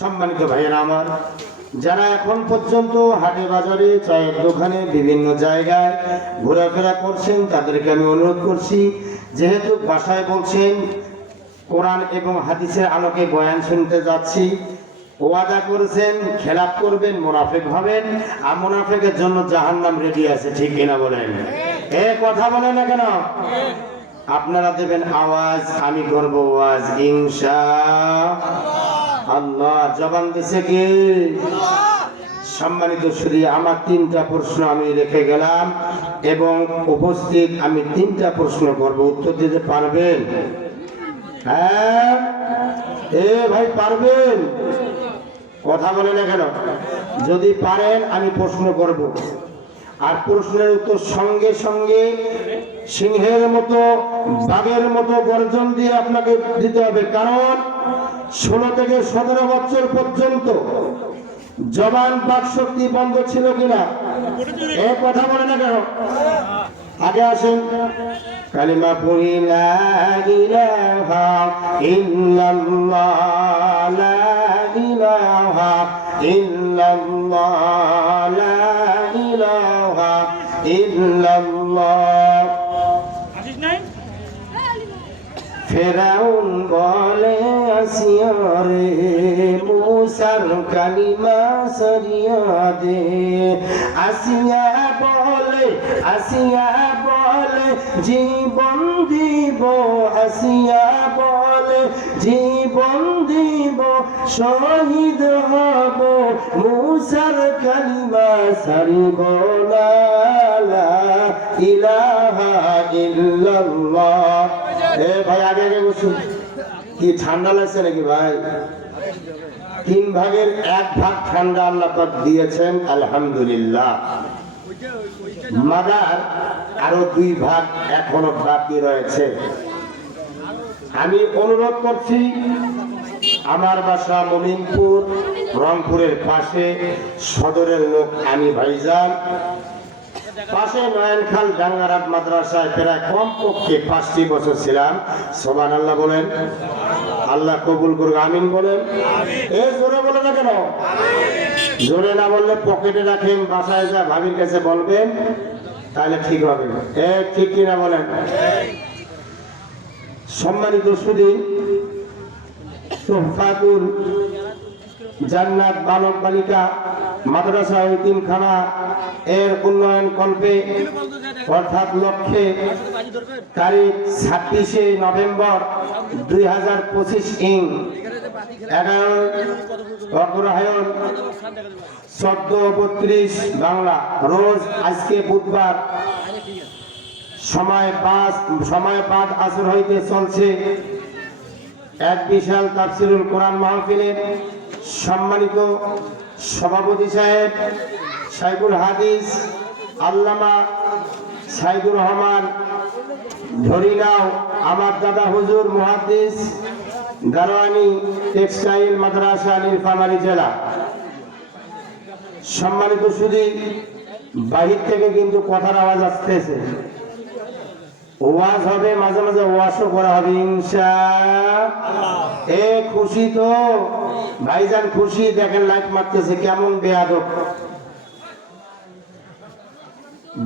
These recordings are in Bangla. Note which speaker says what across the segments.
Speaker 1: সম্মানিত ভাইয়েরা আমার, যারা এখন পর্যন্ত হাটে বাজারে, চায়ের দোকানে, বিভিন্ন জায়গায় ঘোরাফেরা করছেন, তাদেরকে আমি অনুরোধ করছি, যেহেতু বাসায় বলছেন, কোরআন এবং হাদিসের আলোকে বয়ান শুনতে যাচ্ছি, ওয়াদা করেছেন, খেলাপ করবেন, মোনাফেক হবেন, আর মোনাফেকের জন্য জাহান্নাম রেডি আছে, ঠিক কিনা বলেন? এ কথা বলেন না কেন? আপনারা দেবেন আওয়াজ, আমি করব আওয়াজ ইনশা আল্লাহ জবান দিছে কি? সম্মানিত শুধু আমার তিনটা প্রশ্ন আমি রেখে গেলাম এবং উপস্থিত আমি তিনটা প্রশ্ন করব। উত্তর দিতে পারবেন? হ্যাঁ? এ ভাই, পারবেন? কথা বলে না কেন? যদি পারেন, আমি প্রশ্ন করব। আর প্রশ্নের উত্তর সঙ্গে সঙ্গে সিংহের মতো, বাঘের মতো গর্জন দিয়ে আপনাকে দিতে হবে। কারণ ষোলো থেকে সতেরো বছর পর্যন্ত জবান বাক শক্তি বন্ধ ছিল কিনা? এ কথা বলে না কেন? আগে আসেন। কালিমা পড়ি লা ইলাহা ইল্লাল্লাহ লা ইলাহা ইল্লাল্লাহ লা ইলাহা ইল্লাল্লাহ। ফেরাউন বলে আসিয়ারে মুসার কালিমা সরিয়া দে। আসিয়া বলে আসিয়া বলে, জীবন দিব। আসিয়া বলে, জীবন দিব। শহীদ হব, মুসার কালিমা সারিব না। ইলাহা ইল্লাল্লাহ। এ ভাই, আগে আগে বসুন। কি ঠান্ডা লাগছে নাকি ভাই? তিন ভাগের এক ভাগ ঠান্ডা আল্লাহ পাক দিয়েছেন, আলহামদুলিল্লাহ। মাদার আরও দুই ভাগ এখনও বাকি রয়েছে। আমি অনুরোধ করছি, আমার বাসা মমিনপুর, রংপুরের পাশে সদরের লোক আমি ভাইজান। পাশে নয়নখাল ডাঙ্গারাত মাদ্রাসায় প্রায় কমপক্ষে পাঁচটি বছর ছিলাম। সোমান আল্লাহ বলেন। আল্লাহ কবুল করুক আমিন বলেন। এ জোরে বলে না কেন? জোরে না বললে পকেটে রাখেন বাসায় যা ভাবির কাছে বলবেন তাহলে ঠিক হবে। এ ঠিক কিনা বলেন? সম্মানিত সুদী তোফাতুল জান্নাত বালক বালিকা মাদ্রাসা ইতিমখানা এর উন্নয়ন কল্পে অর্থাৎ লক্ষ্যে তারিখ ছাব্বিশে নভেম্বর দুই হাজার পঁচিশ ইং, এগারো অগ্রহায়ণ চোদ্দ বত্রিশ বাংলা। রোজ আজকে বুধবার সময় পাঁচ সময় পাঁচ আসর হইতে চলছে এক বিশাল তাফসিরুল কোরআন মাহফিলের সম্মানিত সভাপতি সাহেব সাইবুল হাদিস, আল্লামা সাইদুর রহমান ধরিনাও আমার দাদা হুজুর মুহাদ্দিস, দারোয়ানি টেক্সটাইল মাদ্রাসা, নীলফামারী জেলা। সম্মানিত সুদী বাহির থেকে কিন্তু কথার আওয়াজ আসতেছে। ওয়াজ হবে, মাঝে মাঝে ওয়াজও করা হবে, ইনশা এ খুশি তো? ভাইজান খুশি, দেখেন লাইট মারতেছে, কেমন বেয়াদব।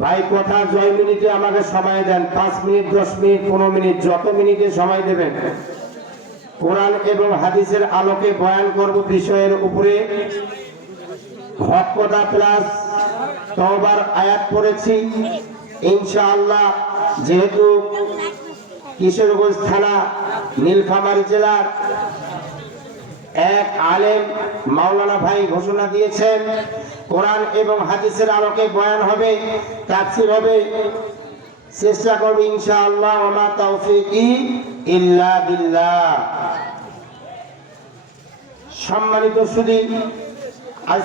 Speaker 1: ভাই, কথা জয় মিনিটে আমাকে সময় দেন, পাঁচ মিনিট, দশ মিনিট, পনেরো মিনিট, যত মিনিটে সময় দেবেন। কোরআন এবং হাদিসের আলোকে বয়ান করব বিষয়ের উপরে। হক কথা প্লাস তওবার আয়াত পড়েছি। ইনশাআল্লাহ, যেহেতু কিশোরগঞ্জ থানা, নীলফামারী জেলার এক আলেম মাওলানা ভাই ঘোষণা দিয়েছেন, কোরআন এবং হাদিসের আলোকে বয়ান হবে, তাফসির হবে। চেষ্টা করব ইনশাআল্লাহ ওমা তৌফিকি ইল্লা বিল্লাহ। সম্মানিত সুদী